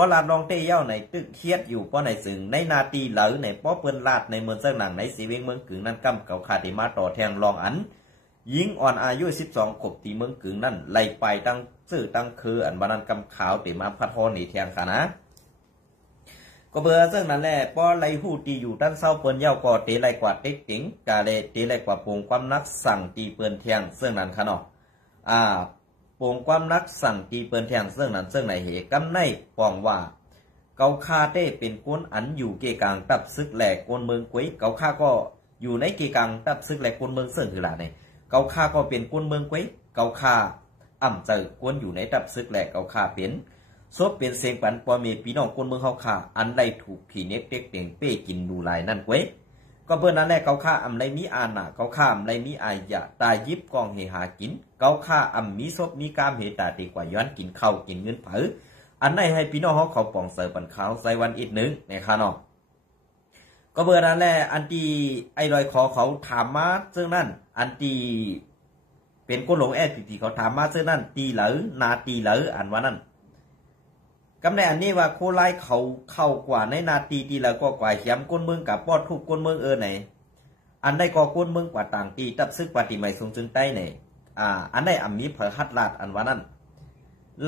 อลาดลองเตเย้าในตึกเคียดอยู่ป้อในสึงในนาตีเหลอในป้อเปิ้นลาดในเมืองเจ้าหนังในสีเวงเมืองกึ่งนั่นกำเก่าคาติมาต่อแทงลองอันยิงอ่อนอายุ12ขบตีเมืองกึ่งนั่นไล่ไปตั้งซื่อตั้งคืออันบานันกำขาวติมาพัดฮอนี่แทงค่ะนะก็เบื่อซึ่งนั่นแหละป้อไล่หูตีอยู่ด้านเศร้าเปิ้นเย้าก็เตไล่กว่าเต็กติ๋งกาเลเตไล่กว่าปงความนักสั่งตีเปิ้นแทงซึ่งนั่นค่ะเนาะปงความนักสั่งตีเปิ้นแทงซึ่งนั้นซึ่งไหนเหกำในปองว่าเกาคาเต้เป็นก้นอันอยู่เกกลางตับซึกแหลกก้นเมืองกุ้ยเกาคาก็อยู่ในเกกลางตับซึกแหลกก้นเมืองเสิ่งคือหล่ะเนี่ยเกาคาก็เป็นก้นเมืองกุ้ยเกาคาอ่ำเจอก้นอยู่ในตับซึกแหลกเกาคาเป็นซบเป็นเสียงปันปอเมปีน้องก้นเมืองเฮาคาอันใดถูกผีเน็กเต็กเต็งเป้กินดูลายนั่นกุ้ยก็เบิ่นนั่นแหละเกาคาอ่ำไรมีอาณาเกาคาอ่ำไรมีอายะตายิบกองเฮหากินเกาคาอ่ำมีซบมีกามเฮตาตีกว่าย้อนกินข้าวกินเงินเผออันไหนให้พี่น้องเขาปองเสือปันขาวใส่วันอีกหนึ่งนะครับเนาะก็เบอร์นั้นแหละอันที่ไอ้ลอยคอเขาถามมาซึ่งนั่นอันที่เป็นก้นหลงแอดผีเขาถามมาซึ่งนั่นตีเหลอนาตีเหลออันว่านั่นกำในอันนี้ว่าโคไลเขาเข้ากว่าในนาตีตีเหลอก็กว่าแชมก้นเมืองกับปอดทุกก้นเมืองไหนอันได้ก็ก้นเมืองกว่าต่างตีตับซึกปฏิไม่ทรงจึงใต้ไหนอันได้อันมีเผยฮัดลาดอันว่านั่น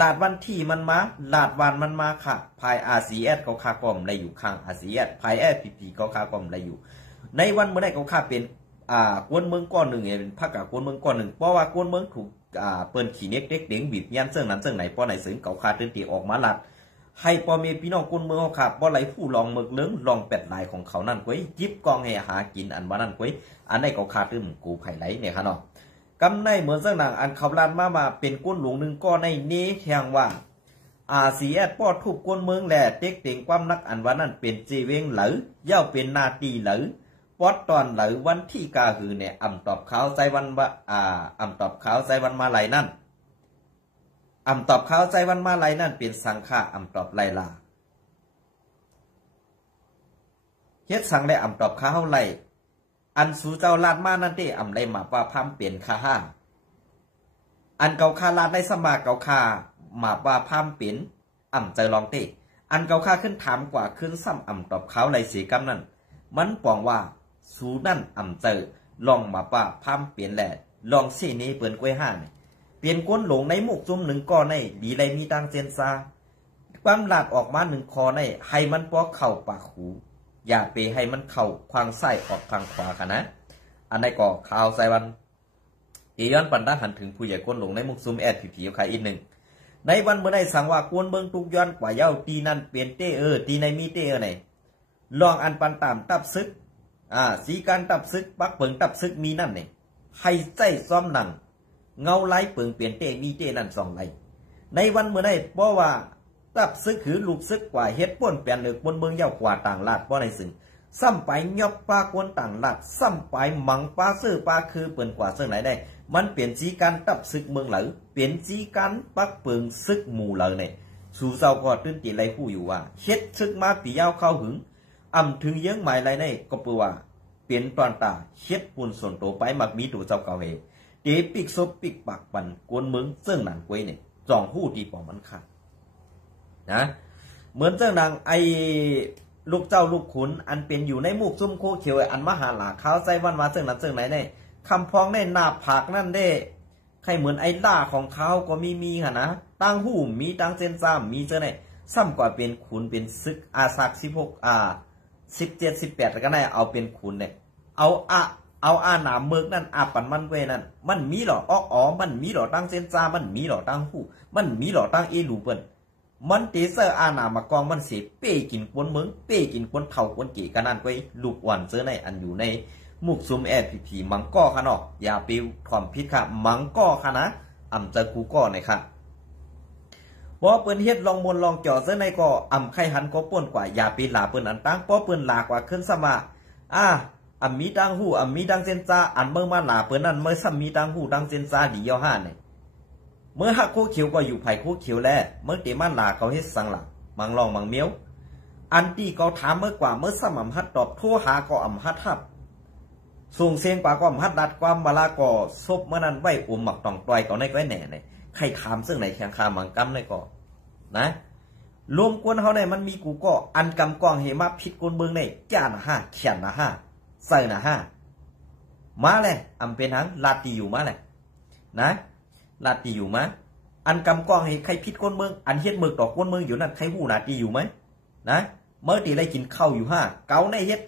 ลาดวันที่มันมาลาดวันมันมาค่ะภายอาซีเอสเขาคากอมอะไรอยู่ข้างอาซีเอสภายแอสพีเขาคากอมอะไรอยู่ในวันเมื่อไหร่เขาคาเป็นกวนเมืองก้อนหนึ่งเป็นพักกับกวนเมืองก้อนหนึ่งเพราะว่ากวนเมืองถูกเปิ้นขี่เน็กเด็กเด้งบีบยันเสื่องนั้นเสื่องไหนป้อไหนสึงเขาคาตื่นตีออกมาลาดให้ป้อเมียพี่น้องกวนเมืองเขาขาป้อไหลผู้ลองเมืองเลื้งลองเป็ดลายของเขานั่นกุ้ยยิบกองให้หากินอันว่านั่นกุ้ยอันไหนเขาคาตื่นกูไผ่ไหลเนี่ยค่ะเนาะกำในเหมือนเสื่องหนังอันเขาลานมาเป็นก้นหลวงหนึ่งก็ในนี้แข่งว่าสีแอดป้อทุบก้นเมืองแหล่เต็กเต็งความนักอันวันนั้นเป็นจีเวงเหลอเย่าเป็นนาตีเหลอปอดตอนเหลอวันที่กาหือเนี่ยอ่ำตอบขาวใจวันว่าอ่ำตอบขาวใจวันมาไหลนั่นอ่ำตอบขาวใจวันมาไหลนั่นเป็นสังฆาอ่ำตอบไหลลาเฮ็ดสังได้อ่ำตอบขาวไหลอันสู่เจ้าลาดมานั่นที่อ่ำได้มาว่าพามเปลี่ยนคาห้าอันเกาคาลาดได้สมาเกาคามาว่าพามเปลี่ยนอ่ำใจลองเตอันเกาคาขึ้นถามกว่าขึ้นซ้ำอ่ำตอบเขาไหลเสียกำนั่นมันปองว่าสู่นั่นอ่ำเจอลองมาว่าพามเปลี่ยนแหละลองสี่นี้เปิ่นกล้วยห้าเนี่ยเปลี่ยนก้นหลงในมุกจุ่มหนึ่งก้อนในบีไรมีตังเจนซาความลาดออกมาหนึ่งคอในให้มันปอกเข่าปากหูอย่าไปให้มันเข่าควางไส้ออกทางขวาค่ะนะอันในก่อข่าวใส่วันย้อนปันด้าหันถึงผู้ใหญ่ก้นหลงในมุกซุมแอดผีๆขายอีกหนึ่งในวันเมื่อได้สั่งว่ากวนเบิ้งทุกย้อนกว่าเย้าตีนั่นเปลี่ยนเตตีในมีเตไหนลองอันปันตามตับซึกสีการตับซึกปักเปิงตับซึกมีนั่นเนี่ยให้ใจซ้อมหนังเงาไล่เปิงเปลี่ยนเตมีเตนั่นสองไล่ในวันเมื่อได้เพราะว่าตับซึกคือลูกซึกกว่าเฮ็ดป้นเปลี่ยนเลือกบนเมืองเย้ากว่าต่างลาดเพราะในสึงซ้ำไปยอบปลากวนต่างลาดซ้ำไปมังปลาซื้อปลาคือเปิ่นกว่าเสื่องไหนได้มันเปลี่ยนสีการตับซึกเมืองเหลอเปลี่ยนสีการปักเปิงซึกหมู่เหลอเนี่ยสู่เจ้าก็ตื่นตีไรผู้อยู่ว่าเฮ็ดซึกมาปียาวเข้าหึงอ่ำถึงเยื้องหมายไรในก็เปว่าเปลี่ยนตอนตาเฮ็ดปุ่นส่วนโตไปมักมีตัวเจ้าเก่าเฮเตปิกซบปิกปากปันกวนเมืองเสื่องหนังกวยเนี่ยจ่องหู้ที่ปอมันขาดนะเหมือนเจ้านางไอลูกเจ้าลูกขุนอันเป็นอยู่ในมุกซุ่มโคเขียวอันมหาหลาข้าวใจวันมาเจ้านั้นเจ้าไหนได้คำพองได้หน้าผากนั่นได้ใครเหมือนไอ้ล่าของเขาก็มีค่ะนะตั้งหูมีตั้งเส้นซ้ำมีเจ้าไหนซ้ำกว่าเป็นขุนเป็นซึกสัก16 17 18ก็ได้เอาเป็นขุนเนี่ยเอาหนาเมือกนั่นปันมันเวนั่นมันมีหรอมันมีหรอตั้งเส้นซ้ำมันมีหรอตั้งหูมันมีหรอตั้งเอลูเปิ้นมันเตเซอร์หนามากองมันเสียเป้กินปนเมืองเป้กินปนเท่าปนกี่กันนั่นไปลูกอ่อนเจอในอันอยู่ในมุกซุมแอดผีมังก้อค่ะเนาะอย่าไปความพิษค่ะมังก้อค่ะนะเจอกูก้อหน่อยค่ะเพราะเปิ้นเฮ็ดลองมนลองจ่อเสื้อในก็ไข่หันก็ป่นกว่าอย่าไปหลาเปิ้นอันตั้งเพราะเปิ้นหลากว่าขึ้นสมามีดังหูมีดังเซนซาอันเมื่อมาหลาเปิ้นนั่นเมื่อซ้ำมีดังหูดังเซนซาดีย่อห้าเนี่ยเมื่อหักคู่เขียวก็อยู่ไผ่คู่เขียวแลเมื่อเตมันหลาเขาเฮ็ดสังหลังมังลองมังเมียวอันที่เขาถามเมื่อกว่าเมื่อสม่ำฮัดตอบโทรหาก็ฮัดทับส่งเสียงกว่าก็ฮัดดัดความบาลาก็ซบเมื่อนั้นไว้อุ่มหมักตองปล่อยก็ในก็แหน่เนี่ยใครถามซึ่งไหนแข่งขามังกำในก็นะ รวมกวนเฮาในมันมีกูก็อันกำกองเหมาผิดกวนเมืองในจ้านะห้าเขียนนะห้าใส่นะห้ามาเลยอำเป็นหังลาตีอยู่มาเลยนะลาตีอยู่มาอันกำกองให้ใครผิดกวนเมืองอันเฮ็ดมึกต่อกวนเมืองอยู่นั่นใครหูนาตีอยู่ไหมนะเมื่อตีได้กินข้าวอยู่ห้าเกาในเฮ็ด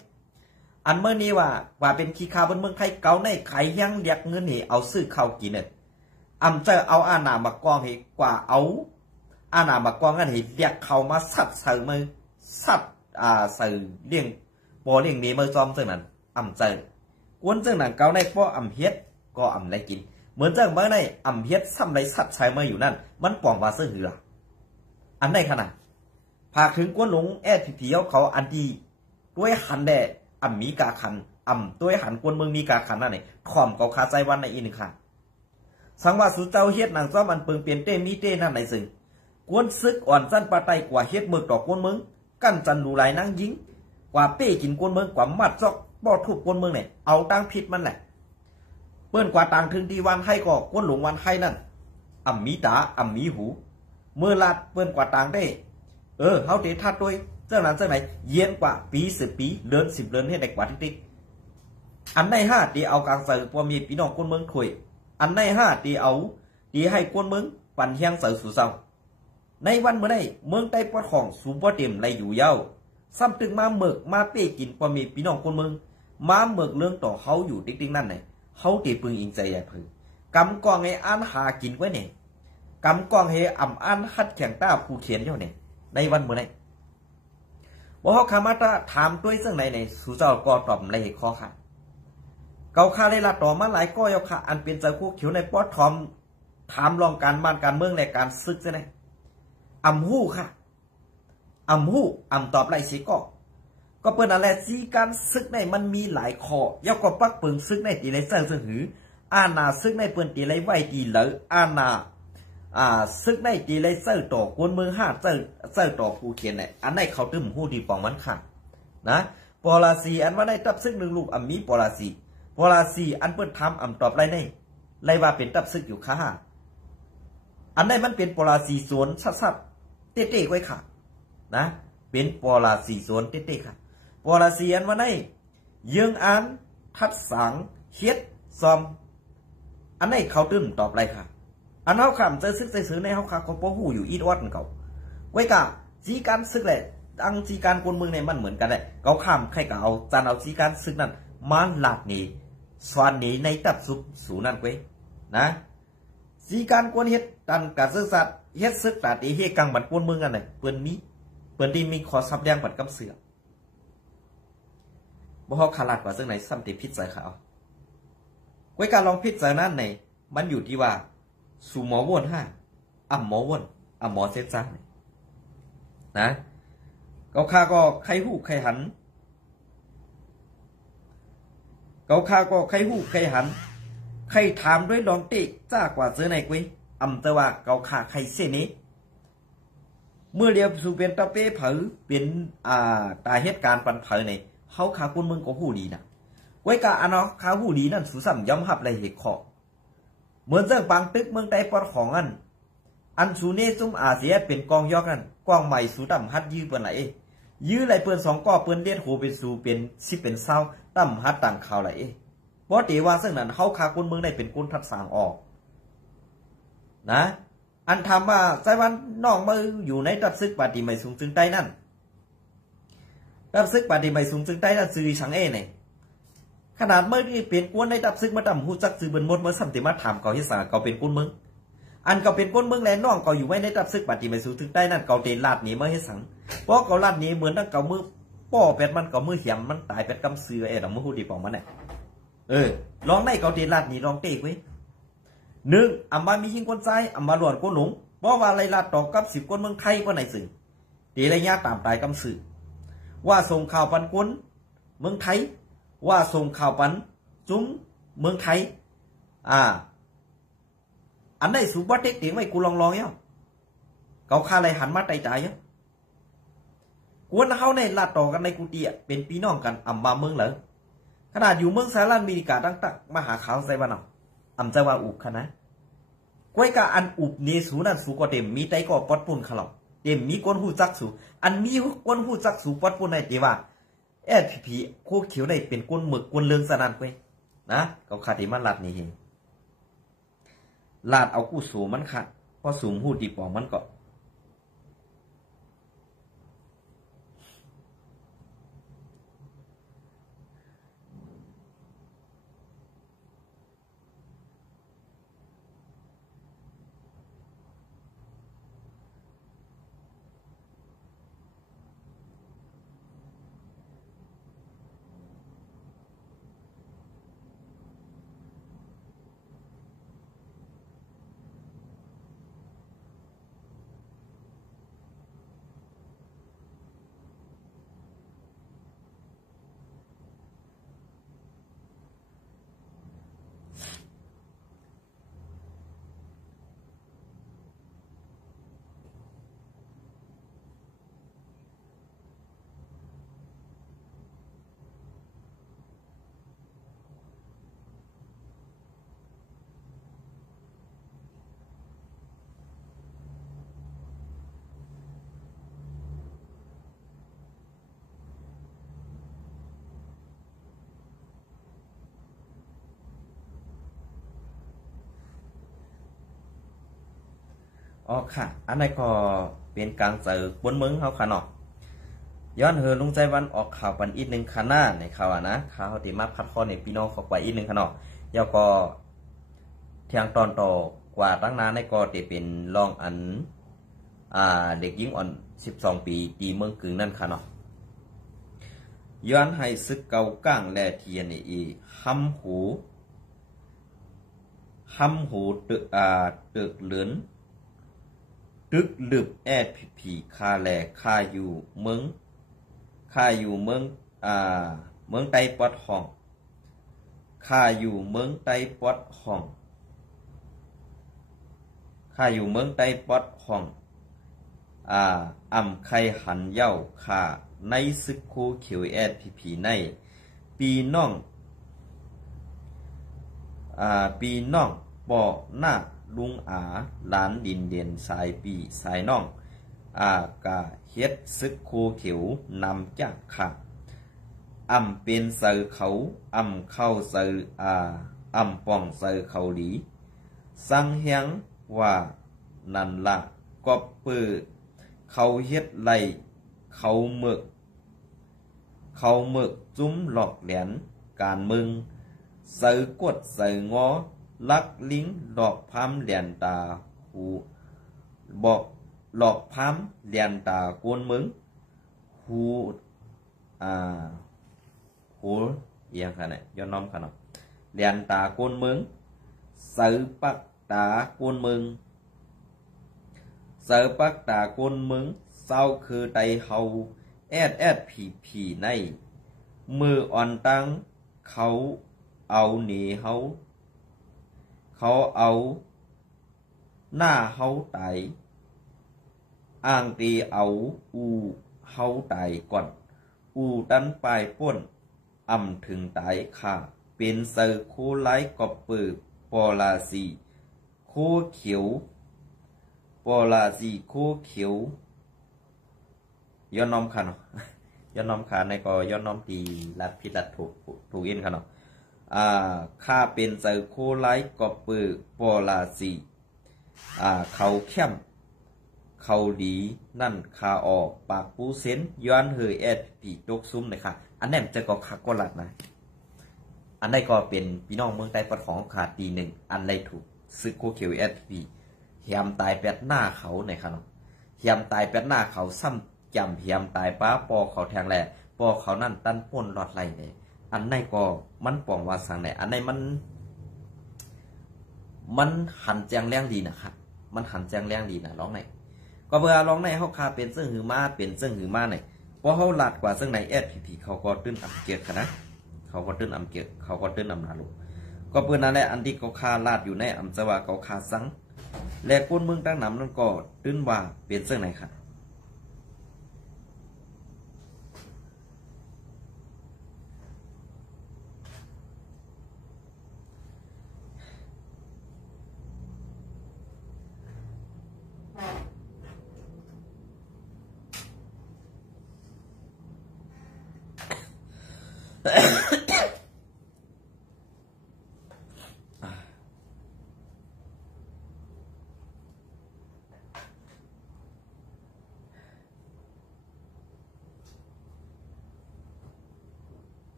อันเมื่อนี้ว่าเป็นขี้ข้าวบนเมืองไทยเกาในไข่ยังเรียกเงินให้เอาซื้อข้าวกินเนี่ยอำจะเอาอาณามากองให้กว่าเอาอาณามากองกันให้เรียกเขามาสัตว์ใส่มือสัตว์ใส่เลี้ยงบ่เลี้ยงนี้มือจอมเจ้านั้นอำใจกวนเจ้าหนังเกาในป้ออำเฮ็ดก็อำได้กินเหมือนเจ้าเมื่อในอำเฮ็ดซ้ำไรสัตว์ใส่มืออยู่นั่นมันป่องว่าเสื้อหืออันไหนขนาดพาถึงกวนหลงแอดผีเขาอันดีด้วยหันแดอำมีกาขันด้วยหันกวนเมืองมีกาขันนั่นนี่ขอมเกาคาใจวันในอีนึงค่ะสังว่าสุเจ้าเฮ็ดนางซ้อมันเปิงเปลี่ยนเต้มีเต้นั่นไหนซึ่งกวนซึกอ่อนสั้นปลาไตกว่าเฮ็ดมึกต่อกวนเมืองกั้นจันดูไหลนั่งยิงกว่าเป้กินกวนเมืองกว่ามัดซอกบ่อทุบกวนเมืองเนี่ยเอาตั้งผิดมันแหละเปิ้นกว่าต่างถึงที่วันให้ก็กวนหลงวันให้นั่นมีตามีหูเมื่อลาดเปิ้นกว่าต่างได้เฮาเตทัดด้วยเจ้านั้นเจ้าไหนเย็นกว่าปี10 ปีเดือน10 เดือนให้ได้กว่าติ๊กอันใน5ตีเอากลางใส่พอมีพี่น้องกวนเมืองถวยอันใน5ตีเอาตีให้กวนเมืองปั่นเฮียงใส่สู่เศร้าในวันเมื่อใดเมืองใต้ปอดของสูบปอเต็มไรอยู่ยาวซ้ำตึงมาเมือกมาเป้กินพอมีพี่น้องกวนเมืองมาเมือกเรื่องต่อเฮาอยู่ติ๊กนั่นไหนเฮาตีปึงอิงใจใหญ่พึงกำกองให้อันหากินไว้เนี่ยกำกองให้อันฮัดแข่งต้าผู้เขียนเจ้าเนี่ยในวันเมื่อใดว่าเขาคามาตาถามด้วยซึ่งในสู่เจ้าก็ตอบในข้อค่ะเกาคาได้ละต่อมาหลายก็ยกค่ะอันเป็นใจคู่เขียวในป้อทอมถามลองการบ้านการเมืองและการซึกใช่ไหมหู้ค่ะหู้ตอบไรสิก็เปิดอะไรซีการซึกในมันมีหลายข้อยกก็ปักเปิงซึกในตีไรเสื้อซึ่งหืออาณาซึกในเปิ่นตีไรไหวตีเหลืออาณาซึกในตีไรเสื้อต่อกวนเมือง5เสื้อต่อผู้เขียนเนี่ยอันไหนเขาตึมหู้ดีปองมันค่ะนะปอลาซีอันว่าได้ตับซึกหนึ่งลูกมีปอลาซีอันเปิดทำตอบไรในไรว่าเป็นตับซึกอยู่ค่ะอันไหนมันเป็นปอลาซีสวนสัดเต้ๆไว้ค่ะนะเป็นปอลาซีสวนเต้ๆค่ะปอลาซีอันว่าได้ยังอันทัดสังเฮ็ดซอมอันไหนเขาตึมตอบไรค่ะอันเขาขำจะซึกใจซื้อในเขาขาเขาป้อหูอยู่อีดวัดเขาไว้กะจีการซึกแหละอังจีการกวนเมืองในมันเหมือนกันเลยเขาขำใครก็เอาจานเอาจีการซึกนั้นมาหลักนี้สวนนี้ในตัดสุกสูนั่นไว้นะจีการกวนเฮ็ดตันกัดซึกสัตว์เฮ็ดซึกตัดเฮ็ดกังบัดกวนเมืองกันเลยเปิ้นดีมีขอซับแดงบัดกำเสือบ่เขาขาดกว่าซึ่งไหนซ้ำติพิษใจเขาไว้การลองพิษใจนั้นในมันอยู่ที่ว่าสู่หมอวนหมอวนหมอเซซ่านะเกาคาก็ใครหู้ใครหันเกาคาก็ใครหู้ใครหันใครถามด้วยลองติจ้ากว่าเจอไหนกุ้ยแต่ว่าเกาคาใครเส้นนี้เมื่อเรียบสู่เป็นตะเป้เผอเป็นตาเหตุการณ์ปันเผอในเขาขาคุณมึงก็หู้ดีนะไว้กะอันเนาะขาหู้ดีนั่นสุสัมย่อมหับไรเหตุขอเหมือนเรื่องปังตึกเมืองใต้ปอดของอันสูเนซุ่มอาเซียเป็นกองยอกกันกองใหม่สูต่ำฮัดยื้อเปิ้นไหลยื้อไหลเปิ้น2 ก้อเปิ้นเลียดโหเป็นสูเป็น10เป็นเศร้าต่ำฮัดต่างข่าวไหลเพราะตีว่าซึ่งนั้นเฮาคาคนเมืองได้เป็นกุนทัดสางออกนะอันทำว่าใจวันน้องมืออยู่ในตับซึกปฏิไม่สูงจึงใต้นั่นตับซึกปฏิไม่สูงจึงใต้นั่นซื้อชังเนี่ยขนาดเมื่อที่เป็นกวนในตับซึกมาต่ำหูจักซื้อเบิ่นหมดเมื่อสัมติมาถามเขาที่สาเขาเป็นกุนเมืองอันเขาเป็นก้นเมืองแลน้องเขาอยู่ไว้ในตับซึกปฏิไม่สูถึงใต้นั่นเขาเตลาดหนีมาให้สังเพราะเขาลาดหนีเหมือนตั้งเขามือป้อเป็ดมันเขามือเหี่ยมมันตายเป็ดกำเสือเรามือหูดีปองมันเนี่ยลองได้เขาเตลาดหนีลองเตะไว้1มามีหิ้งก้นใจมาหลวนก้นหลงเพราะว่าอะไรลาดต่อกับ10ก้นเมืองไทยก็ไหนสื่อตีระยะตามตายกำสือว่าส่งข่าวปันก้นเมืองไทยว่าส่งข่าวปันจุ้มเมืองไทยอันไหนสูบวัดเด็กเตียงไว้กูลองเนาะเขาคาอะไรหันมาใจเนาะกวนเขาในลาดต่อกันในกูเตียเป็นพี่น้องกันมาเมืองเหรอขนาดอยู่เมืองสหรัฐอเมริกาตั้งตักมาหาข่าวใส่บ้านเอาใจว่าอุบขนาดก้อยกาอันอุบเนสูนั่นสูก็เต็มมีไตก็ปอดปุ่นขลับ เต็มมีก้นหูจักสูอันมีก้นหูจักสูปอดปุ่นในเตว่าผีโคเขียวได้เป็นก้นหมึกก้นเลืองสนั่นไปนะเขาขาดที่มันลาดนี่เองลาดเอากู้สูมันขาดพอสูงหูดีปองมันก็อ๋อค่ะอันนี้ก็เป็นการเจอบนเมืองเขาค่ะเนาะย้อนลุงใจวันออกข่าวปันอีกหนึ่งค่ะหน้าในข่าวนะข่าวที่มาคัดข้อในพี่น้องเขาไปอีกหนึ่งค่ะเนาะยาวก็เที่ยงตอนต่อกว่าตั้งนานในก็จะเป็นรองอันเด็กหญิงอ่อน12 ปีตีเมืองกึ่งนั่นค่ะเนาะย้อนให้ซึกเกาก้างแลเทียนอีห้ำหูตึกเหลือนตึกลึบผีคาแลคาอยู่เมืองเมืองไต้ปอดห้องคาอยู่เมืองไต้ปอดห้องอำไข่หันเย้าค่าในซึกโคเขียวผีในปีน้องปอหน้าลุงหลานดินเด่นสายปีสายน้องกะเฮ็ดซึกโคเขียวนำจากค่ะเป็นเสือเขาเข้าเสือป่องเสือเขาดีสังเฮียงว่านั่นละก็เปิดเขาเฮ็ดไหลเขาเมึกจุ้มหลอกแหลนการมึงเสือกดเสืองอลักลิงหลอกพัมเหลียนตาหูบอกหลอกพัมเหลียนตาโกนมึงหูเอียงค่ะเนี่ยย้อนน้อมค่ะเนาะเหลียนตาโกนมึงเสือปักตาโกนมึงเสือปักตาโกนมึงเศร้าคือไตเฮาผีในมืออ่อนตั้งเขาเอาหนีเขาเอาหน้าเขาไตอ่างตีเอาเขาไตก่อนดันปลายป้นถึงไตค่ะเป็นเซอร์โคไลกอบปือปอลาซีโคเขียวย้อนน้อมค่ะเนาะย้อนน้อมค่ะในก็ย้อนน้อมตีรัดผิดรัดถูกอินค่ะเนาะข้าเป็นเซอร์โคไลกอบปือปอลาซีเขาเข้มเขาดีนั่นคาออกปากปูเซนย้อนเฮยผีตกซุ้มเลยค่ะอันนั้นจะก็คักก็หลัดนะอันใดก็เป็นพี่น้องเมืองใต้ปอดของขาดตีหนึ่งอันใดถูกซึกโคเขียวผีเหียมตายแปดหน้าเขาในค่ะเนาะเหียมตายแปดหน้าเขาซ้ำจำเหียมตายป้าปอเขาแทงแหล่ปอเขานั่นตั้นป้นหลอดไหลเลยอันใดก็มันป่องว่าสังไหนอันใดมันหันแจงแรงดีนะครับมันหันแจงแรงดีนะร้องไหนก็เวลาร้องในเขาคาเป็นซึ่งหือมาเป็นซึ่งหือมาไหนเพราะเขาหลัดกว่าซึ่งในผีเขาก็ตื้นอ่ำเกียรค่ะนะเขาก็ตื้นอ่ำเกียรเขาก็ตื้นอ่ำนาลูกก็เพื่อนนั่นแหละอันที่เขาคาลาดอยู่ในอ่ำจะว่าเขาคาสังและก้นเมืองตั้งน้ำนั่นก็ตื้นว่าเป็นซึ่งไหนค่ะ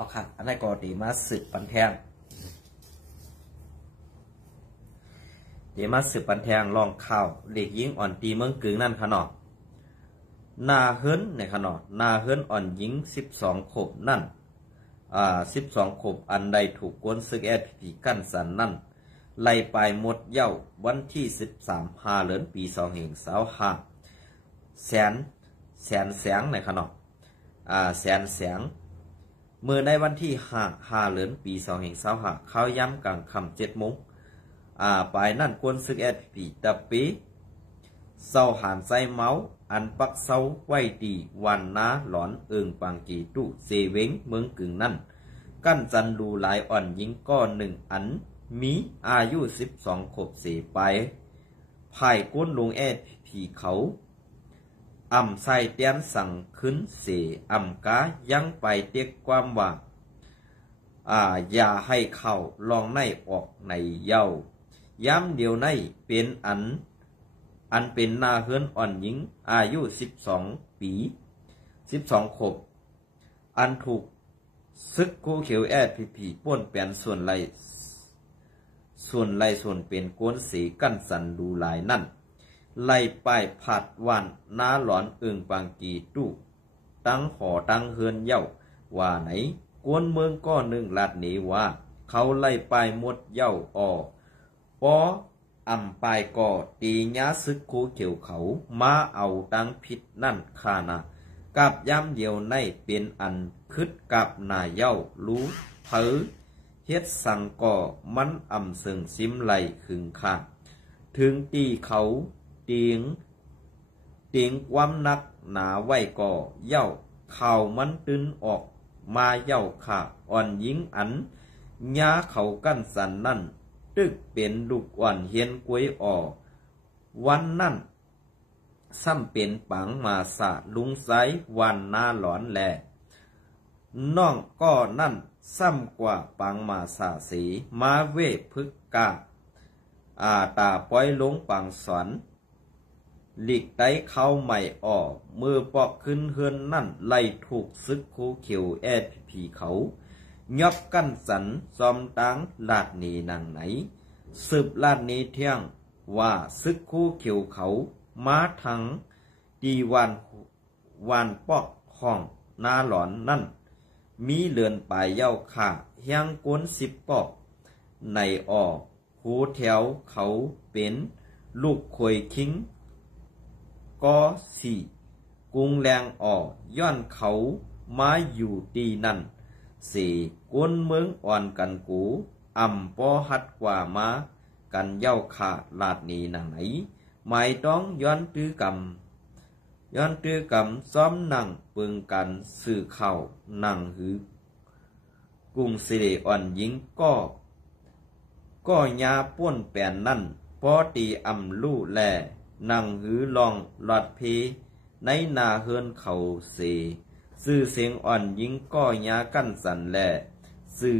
อ๋อค่ะอันนั้นก็ดีมาสืบปันแทงดีมาสืบปันแทงลองข่าวเด็กหญิงอ่อนตีเมืองกึ่งนั่นค่ะเนาะนาเฮิรนในค่ะเนาะนาเฮิรนอ่อนหญิง12 ขวบนั่น12 ขวบอันใดถูกกวนซึกผีกั้นสันนั่นไล่ไปหมดเย้าวันที่13 เดือนปี2555แสนแสงในค่ะเนาะแสงเมื่อในวันที่5 เดือนปี2555เขาย้ำกลางค่ำ7 โมงปลายนั่นกวนซึกผีตะปีเศร้าหานไซเมาอันปักเศร้าไว้ดีวันนาหลอนเอิงปังกีตุเซเวงเมืองกึ่งนั่นกั้นจันดูหลายอ่อนยิงก้อนหนึ่งอันมีอายุ12 ขวบเสไปภายก้นลงผีเขาใส่เตียนสั่งขึ้นเสกายังไปเตียกความว่าอย่าให้เข้าลองในออกในเย้าย้ำเดียวในเป็นอันเป็นนาเฮือนอ่อนหญิงอายุ12 ปี12 ขวบอันถูกซึกกูเขียวผีป้วนเปลี่ยนส่วนไรส่วนเป็นก้นสีกั้นสันดูหลายนั่นไล่ป้ายผัดวันน้าหลอนเอิงปังกีตู้ตั้งหอตั้งเฮือนเย้าว่าไหนกวนเมืองก้อนหนึ่งลาดหนีว่าเขาไล่ป้ายหมดเย้าปอปายก่อตีญาซึกคูเขียวเขามาเอาดังผิดนั่นคานากับย้ำเดียวในเป็นอันคึดกับนายเย้ารู้เผอเฮ็ดสังก่อมันซึ่งซิมไหลขึงข้าถึงตีเขาเตียงความนักหนาไว้ก่อเย้าข่าวมันตื้นออกมาเย้าข่าอ่อนยิงอันญาเขากั้นสันนั่นตึกเป็นลูกอ่อนเฮียนกวยวันนั่นซ้ำเป็นปังมาสะลุงไซวันนาหลอนแลน้องก็นั่นซ้ำกว่าปังมาสะสีมาเวพึกกาตาป้อยลงปังสอนหลีกไตเข้าใหม่มือปอกขึ้นเฮือนนั่นไล่ถูกซึกคูเขียวผีเขายอบกั้นสันซอมตังลาดนีนางไหนสืบลาดนีเที่ยงว่าซึกคู่เขียวเขามาทั้งดีวันปอกห้องนาหลอนนั่นมีเลือนปลายเย้าข่าเฮียงกวน10 ปอกในหูแถวเขาเป็นลูกคอยคิงก็กุงแรงย้อนเขามาอยู่ดีนั่นกวนเมืองอ่อนกันกูปอหัดกว่ามากันเย้าขาลาดนีหนังไหนไม่ต้องย้อนตื้อกำซ้อมนั่งปึงกันสื่อเข่านั่งหือกุ้งสิเดอ่อนยิงก็ยาป้วนแปนนั่นพอตีลู่แลนั่งหือลองหลอดเพในนาเฮือนเขาซื่อเสียงอ่อนยิงก็ยากั้นสันแลซื่อ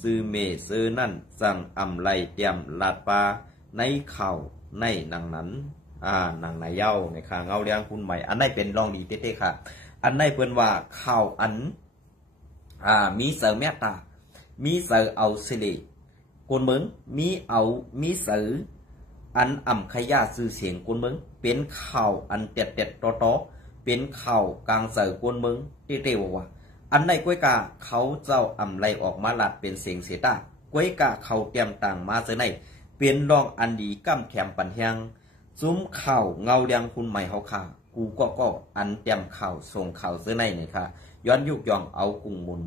ซื่อเมซื่อนั่นสั่งไลเตรียมลาดปลาในเข่าในหนังนั้นหนังนายเย้าในค่ะเงาเลี้ยงคุณใหม่อันไหนเป็นลองดีเต้ๆค่ะอันไหนเปิ้นว่าข่าวอันมีเสือแม่ตามีเสือเอาสิริคนเมืองมีเสืออันขยะซื่อเสียงคนเมืองเป็นข่าวอันเต็ดๆตอเป็นข่าวกลางเสือคนเมืองเต้ๆว่าอันในก้วยกาเขาเจ้าไลออกมาลัดเป็นเสียงเสียตาก้วยกาเขาเตรียมต่างมาเสในเป็นรองอันดีก้ำแถมปันแหงซุ้มข่าวเงาเรียงคุณใหม่เขาค่ะกูก็อันเตรียมข่าวส่งข่าวเสในเนี่ยค่ะย้อนยุกย่องเอากุ้งมุน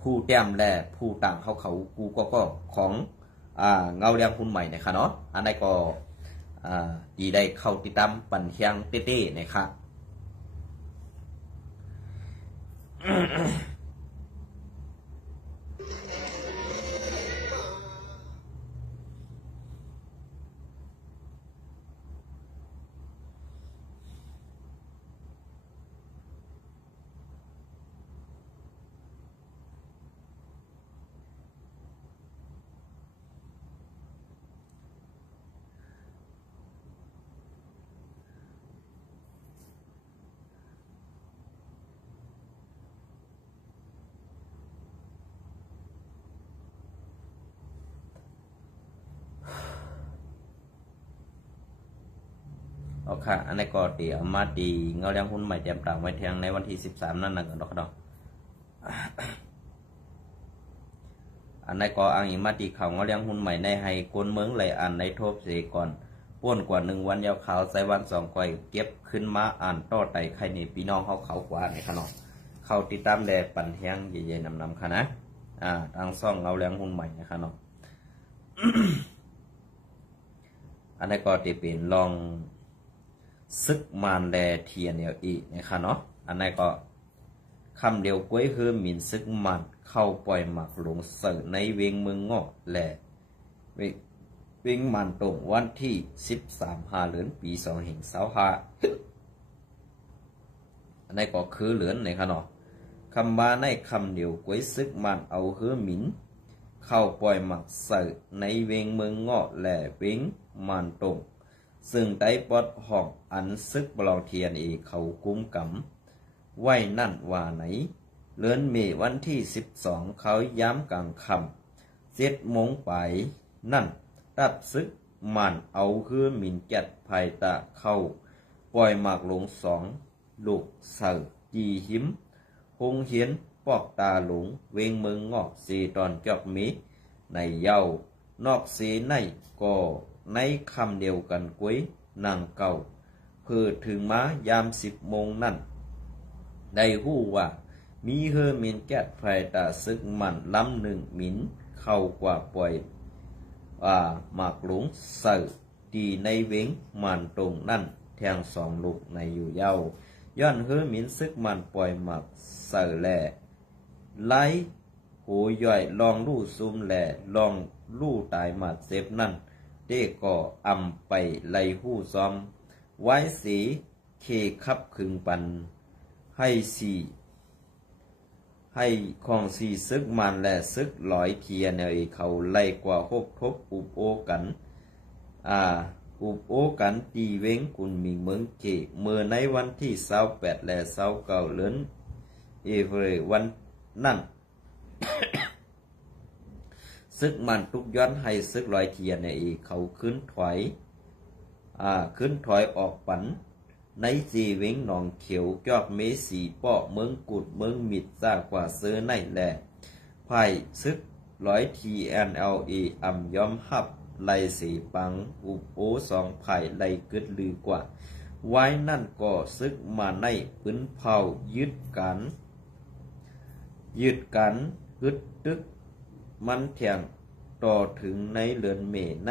ผู้เตรียมแลผู้ต่างเขากูก็ของเงาเรียงคุณใหม่เนี่ยค่ะเนาะอันใดก็ดีได้เข้าติดตามปันแหงเต้ๆเนี่ยค่ะ เอาค่ะอันนี้ก็เดี๋ยวมาดีเงาเลี้ยงหุ้นใหม่เตรียมต่างไว้แทงในวันที่13นั่นนะกันดอกอันนี้ก็อังอีมาดีข่าวเงาเลี้ยงหุ้นใหม่ในให้คนเมืองไหลอันในทบเสก่อนป้วนกว่า1วันยาวข่าวใส่วัน2ก่อยเก็บขึ้นมาอ่านต่อไต่ใครนี่พี่น้องเขากว่าในขนมเขาติดตามแดดปั่นแห้งเย็นๆนำค่ะนะทางซ่องเงาเลี้ยงหุ้นใหม่นะคะเนาะ อันนี้ก็จะเป็นลองซึกมานแลเทียนเดียวอีนะคะเนาะอันนี้ก็คำเดียวก้วยคือหมิ่นซึกมันเข้าปล่อยหมักลงเสือในเวงเมืองเงาะแหละเวงมันตรงวันที่13 เดือนปี2525อันนี้ก็คือเหลือนนะคะเนาะคำว่าในคำเดียวก้วยซึกมันเอาคือหมิ่นเข้าปล่อยหมักเสือในเวงเมืองเงาะแหละเวงมันตรงซึ่งได้ปลดห้องอันซึกบลองเทียนเขากุมกำไว้นั่นว่าไหนเลือนเมวันที่12เขาย้ำกลางคำ7 โมงไปนั่นรับซึกมันเอาคือมินแกดภายตะเข้าปล่อยหมากลง2 ลูกเสือจีหิมคงเหียนปอกตาหลงเวงเมืองงอกสีตอนจอกมีในเย้านอกสีในก็ในคำเดียวกันกุ้ยนางเก่าเพื่อถึงมายาม10 โมงนั่นได้หู้ว่ามีเฮอมินแกดไฟตาซึกมันลำ1มินเข้ากว่าปล่อยหมากหลงเสือดีในเวงมันตรงนั่นแทง2 ลูกในอยู่เย้าย้อนเฮอมินซึกมันปล่อยหมากเสือแหล่ไล่หูย่อยลองลู่ซุ่มแหล่ลองลู่ตายหมาดเซฟนั่นเด็กก็อำไปไล่หู้ซ้อมไว้สีเคคับคึงปันให้ของสีซึกมันและซึกลอยเทียนเขาไล่กว่า6 ทบอุบโอกันอุบโอกันตีเว้งกุนมีเมืองเกเมื่อในวันที่28และ29เดือนเอเวอร์วันนั่น ซึกมันทุกย้อนให้ซึกลอยเทียนเขาขึ้นถอยออกปันในจีเวงหนองเขียวจอกเมสีป้อเมืองกุดเมืองมิดซากว่าเสือในแหล่ไผ่ซึกลอยทีอ่ำย้อมหับไลสีปังอุบโอ2 ไผ่ไลกึดลือกว่าไว้นั่นก็ซึกมาในปืนเผายึดกันฮึดตึกมันเถียงต่อถึงในเลือนเมใน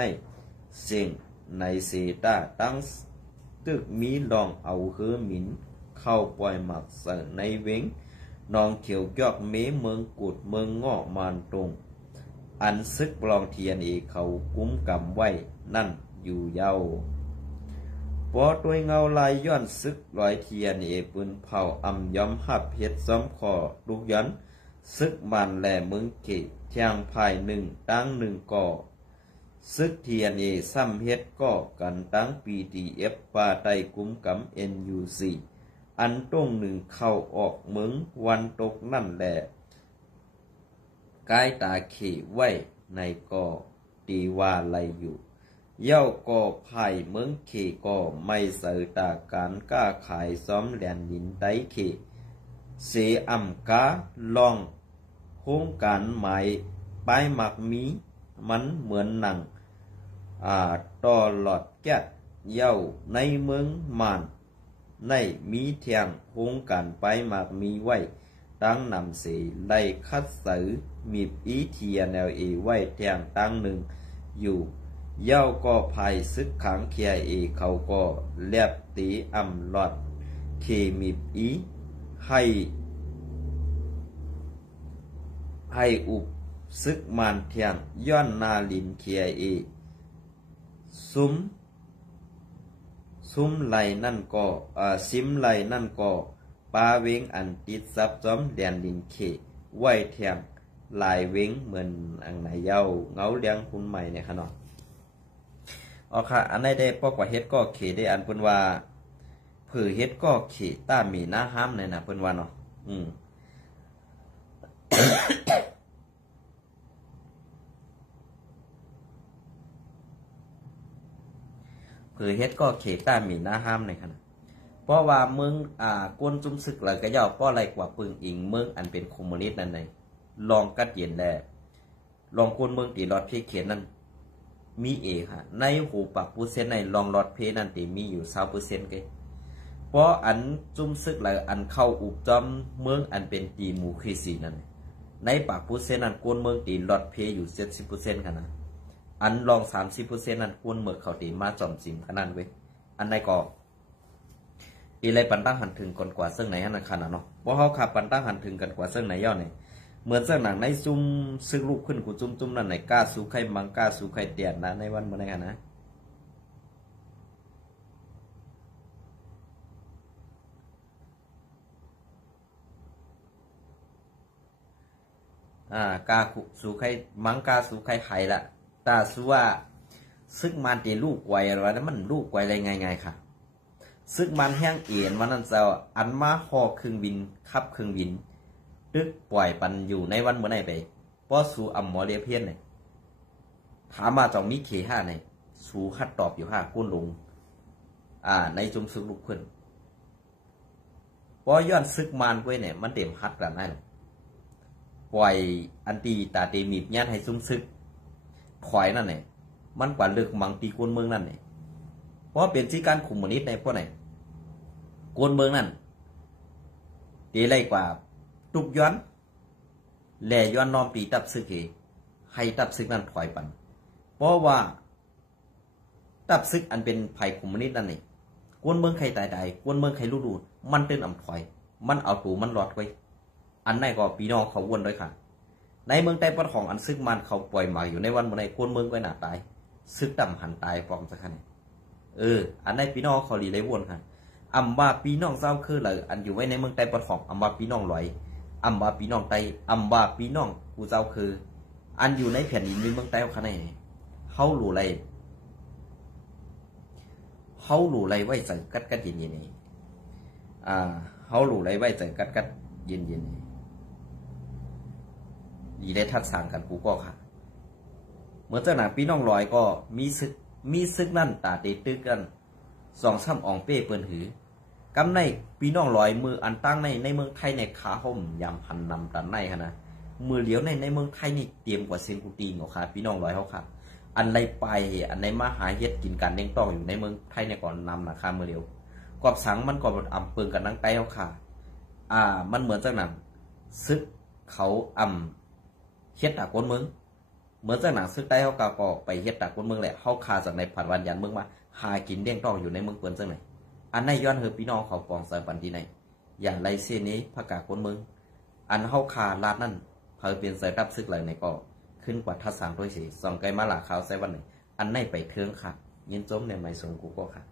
เสียงในเสตาตั้งตึกมีลองเอาเฮือหมินเข้าปล่อยหมักเสในเวงนองเขียวยอกเมเมืองกุดเมืองเงาะมานตรงอันซึกปลองเทียนเขากุ้มกำไว้นั่นอยู่เย้าพอตัวเงาลายย้อนซึกลอยเทียนปืนเผาอำย้อมหับเฮ็ดซ้อมคอลูกยันซึกมันแหล่เมืองเกตเทียงภาย1ตั้ง1ก่อซึกเทียนซ้ำเฮ็ดก่อกันตั้ง PDF ป่าไตกุ้มกำ NUC อันต้ง1เข้าออกเมืองวันตกนั่นแหละกายตาเขไว้ในก่อตีว่าไลอยู่เย้าก่อไผ่เมืองเขก่อไม่เสือตาการกล้าขายซ้อมแหลนดินได้เขเสอ่ำกาลองโครงการหมายป้ายหมักมีมันเหมือนหนังต่อหลอดแก๊สเย้าในเมืองมานในมีเทียงโครงการป้ายหมักมีไว้ตั้งนำเสไล่คัดสือมีอีเทียนไว้เทียงตั้ง1อยู่เย้าก็ภายซึกขังเคียเขาก็แลบตีอ่ำหลอดเคมีอีให้อุบซึกมานเทียงย้อนนาลินเคียซุ้มไหลนั่นก็ซิมไหลนั่นก็ปาเวงอันติดซับซ้อมแดนลินเคไว้เทียงลายเวงเหมือนอังไหนเย้าเงาเลี้ยงคุณใหม่เนี่ยค่ะเนาะอ๋อค่ะอันไหนได้ปอกว่าเฮ็ดก็เขได้อันเพิ่นว่าเผื่อเฮ็ดก็เขต้ามีหน้าห้ามเลยนะเพิ่นว่าเนาะ เผยเฮ็ดก็เขตต้ามีหน้าห้ามในขณะเพราะว่าเมืองกวนจุ่มซึกเลยก็ย่อก็ไรกว่าปึงอิงเมืองอันเป็นคอมมิวนิสต์นั่นเองลองกัดเย็นแลลองกวนเมืองตีรอดเพเขียนนั่นมีเอค่ะในหูปาก%ในลองรอดเพนั่นตีมีอยู่20%กันเพราะอันจุ่มซึกเลยอันเข้าอุบจอมเมืองอันเป็นตีหมู่คริสีนั่นในปาก%นั้นกวนเมืองตีรอดเพอยู่70%กันนะอันลอง30%นั้นกวนเมืองเขาตีมาจอมจิมขนาดเว้ยอันใดก็ตีไรปันตั้งหันถึงก่อนกว่าซึ่งไหนอันขนาดเนาะเพราะเขาขับปันตั้งหันถึงกันกว่าซึ่งไหนย่อเนี่ยเหมือนเสื้อหนังในซุ่มซึกลูกขึ้นกูจุ่มนั่นไหนกล้าสู้ใครมังกล้าสู้ใครเตียนนะในวันเมื่อไหร่นะกล้าสู้ใครมังกล้าสู้ใครไข่ละตาสู้ว่าซึกมันตีลูกไวอะไรนั้นมันลูกไวอะไรไงค่ะซึกมันแห้งเอียนวันนั้นเจ้าอันมาหอเครื่องบินขับเครื่องบินตึกปล่อยปันอยู่ในวันเมื่อไหร่ไปป้อสู่อัมมอเรียเพียนเนี่ยถามมาจองมีเคห้าเนี่ยสู่คัดตอบอยู่ห้าก้นลงในจุมซึกลูกขึ้นป้อย้อนซึกมันไว้เนี่ยมันเต็มฮัดกันได้หรอปล่อยอันตีตาเตมีบยันให้จุมซึกถอยนั่นเนี่ยมันกว่าเลือกมังตีก้นเมืองนั่นเนี่ยเพราะเป็นที่การคุมมนิดในพวกไหนก้นเมืองนั่นตีไรกว่าตุกย้อนแหล่ย้อนน้อมตีตับซึกให้ตับซึกนั้นถอยปันเพราะว่าตับซึกอันเป็นภัยคอมมิวนิสต์นั่นนี่กวนเมืองใครตายใดกวนเมืองใครรู้มันเต้นอ่ำถอยมันเอาตูมันหลอดไว้อันไหนก็ปีน้องเขาวนด้วยค่ะในเมืองใต้ปะของอันซึกมันเขาปล่อยหมาอยู่ในวันเมื่อไหร่กวนเมืองก็หนาตายซึกต่ำหันตายฟองสักขนาดอันไหนปีน้องเขาหลีเลยวนค่ะอัมบาปีน้องเศร้าคือเลยอันอยู่ไว้ในเมืองใต้ปะของอัมบาปีน้องลอยอัมบาปีน้องไตอัมบาปีน้องกูเจ้าคืออันอยู่ในแผ่นดินในเมืองใต้ขนาดเขาหลู่ไรไว้ใจกัดเย็นนี่เขาหลู่ไรไว้ใจกัดเย็นนี่ดีได้ทัดสั่งกันกูก็ค่ะเหมือนเจ้าหน้าปีน้องลอยก็มีซึกนั่นตาเตตึกกัน2-3อ่องเป้เปิ้นหือกำในปีน้องลอยมืออันตั้งในเมืองไทยในขาห่มยำพันนำตันในค่ะนะมือเหลียวในเมืองไทยนี่เตรียมกว่าเซนกูตีงค่ะปีน้องลอยเขาค่ะอันไรไปอันในมาหาเฮ็ดกินกันเลี้ยงต้องอยู่ในเมืองไทยในก่อนนำนะคะมือเหลียวกอบสังมันก่อนอ่ำเปิงกันนั่งไต้เขาค่ะมันเหมือนจากนั้นซึกเขาเฮ็ดตากคนเมืองเหมือนจากหนังซึกไต้เขาก็ไปเฮ็ดตากคนเมืองแหละเขาคาจากในผัดวันยันเมืองมาหากินเลี้ยงต้องอยู่ในเมืองเปิ้นจังไหนอันในย้อนเฮอพี่น้องเขาปองใส่ปันที่ไหนอย่างไรเส้นนี้ผักกาคนเมืองอันเฮาคาลาดนั่นเพิ่นเป็นใส่รับซึกไหลในก็ขึ้นกว่าทัศน์ด้วยสิส่องไกลมาหลาขาวใส่วันไหนอันในไปเทืองค่ะยินจมในไม้สงกูก็ค่ะ